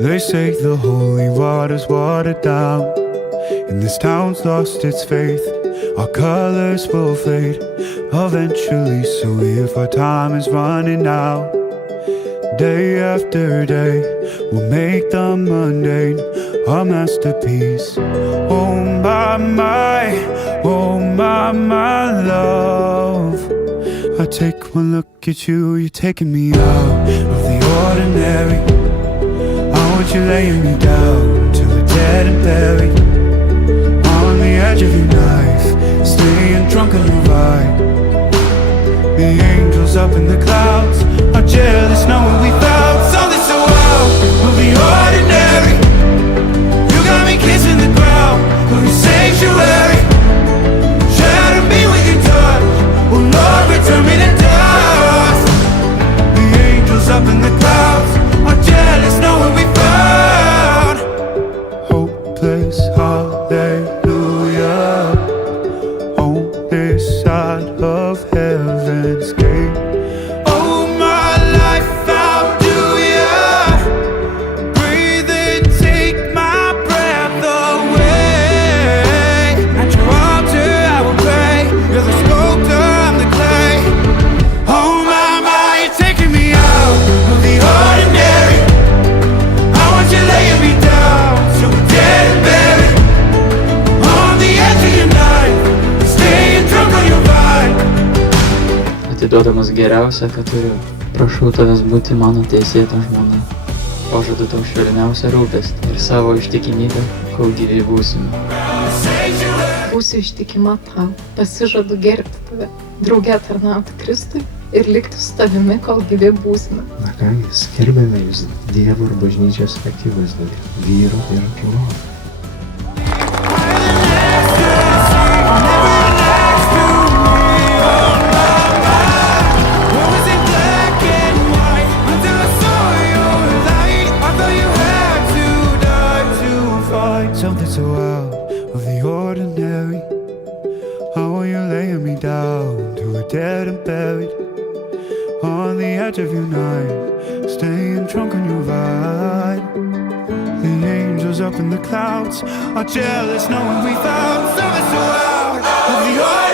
They say the holy water's watered down, and this town's lost its faith. Our colors will fade eventually, so if our time is running out, day after day, we'll make the mundane a masterpiece. Oh my, oh my love. I take one look at you, you're taking me out of the ordinary. I want you laying me down till we're dead and buried, on the edge of your knife, staying drunk on your ride. The angels up in the clouds are jealous knowing we found something so out of the ordinary. You got me kissing the ground of your sanctuary. Shatter me with your touch, oh Lord, return me to dust. The angels up in the clouds are jealous knowing we found hopeless hallelujah on this side of heaven's gate. Oh my life, how do ya breathe and take my breath away? At your altar I will pray, you're the sculptor, I'm the clay. Oh my, you're taking me out of the ordinary. I want you laying me down till we're dead and buried, on the edge of your knife, staying drunk on your ride. Atiduodamas geriausia, ką turiu, prašau tavęs būti mano teisėta žmona. Pažadu tau švelniausią rūpestį ir savo ištikimybę, kol gyvi būsime. Būsiu ištikima tau, pasižadu gerbti tave, drauge tarnauti Kristui ir likti su tavimi, kol gyvi būsime. Na kągi, skelbiame jūs Dievo ir bažnyčios akivaizdoje, vyru ir žmona. Something so out of the ordinary. How are you laying me down till we're dead and buried, on the edge of your knife, staying drunk on your ride. The angels up in the clouds are jealous knowing we found something so out of the ordinary.